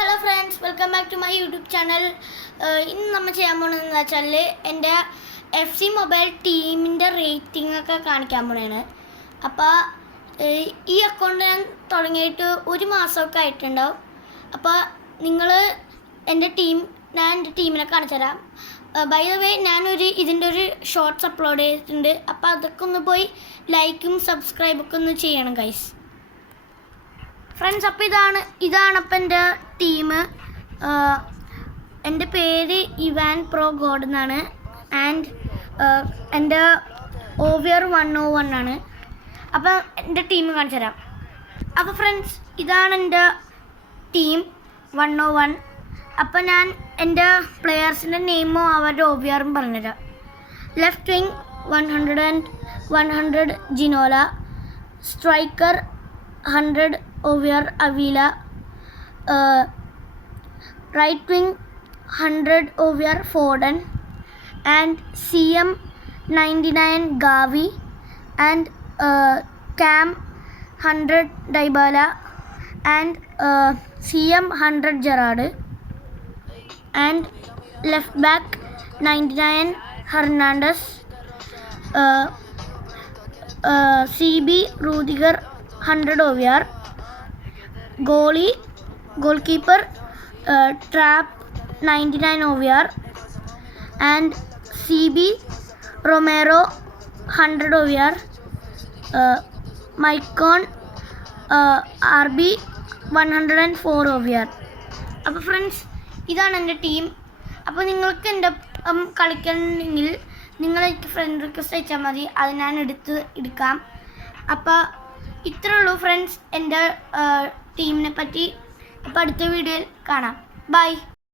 Hello friends, welcome back to my YouTube channel. ഇന്ന് നമ്മൾ ചെയ്യാൻ പോകുന്നതെന്ന് വെച്ചാൽ എൻ്റെ FC മൊബൈൽ ടീമിൻ്റെ റേറ്റിംഗ് ഒക്കെ കാണിക്കാൻ പോണതാണ്. അപ്പോൾ ഈ അക്കൗണ്ട് ഞാൻ തുടങ്ങിയിട്ട് ഒരു മാസമൊക്കെ ആയിട്ടുണ്ടാവും. അപ്പോൾ നിങ്ങൾ ഞാൻ എൻ്റെ ടീമിനെ കാണിച്ചു തരാം. ബൈ ദ വേ ഇതിൻ്റെ ഒരു ഷോർട്സ് അപ്ലോഡ് ചെയ്തിട്ടുണ്ട്. അപ്പോൾ അതൊക്കെ ഒന്ന് പോയി ലൈക്കും സബ്സ്ക്രൈബൊക്കെ ഒന്ന് ചെയ്യണം ഗൈസ്. ഫ്രണ്ട്സ്, അപ്പോൾ ഇതാണ് അപ്പം എൻ്റെ ടീം. എൻ്റെ പേര് ഇവാൻ പ്രോ ഗോഡ് എന്നാണ്. ആൻഡ് എൻ്റെ OVR 101 ആണ്. അപ്പം എൻ്റെ ടീം കാണിച്ചു തരാം. അപ്പോൾ ഫ്രണ്ട്സ്, ഇതാണ് എൻ്റെ ടീം 101. അപ്പം ഞാൻ എൻ്റെ പ്ലെയേഴ്സിൻ്റെ നെയിമോ അവരുടെ OVRും പറഞ്ഞുതരാം. ലെഫ്റ്റ് വിങ് 100 ജിനോല, സ്ട്രൈക്കർ 100 OVR അവീല, right wing 100 OVR Foden, and CM 99 Gavi, and Cam 100 Dybala, and CM 100 Gerrard, and left back 99 Hernandez, CB Rudiger 100 OVR, goalkeeper Trap 99 OVR, and CB Romero 100 OVR, Maicon RB 104 OVR. അപ്പോൾ friends, ഇതാണ് എൻ്റെ team. അപ്പോൾ നിങ്ങൾക്ക് എൻ്റെ കളിക്കണമെങ്കിൽ നിങ്ങൾക്ക് friend request അയച്ചാൽ മതി, അത് ഞാൻ എടുക്കാം. അപ്പോൾ ഇത്രേ ഉള്ളൂ ഫ്രണ്ട്സ് എൻ്റെ ടീമിനെ പറ്റി. അപ്പോൾ അടുത്ത വീഡിയോയിൽ കാണാം. ബൈ.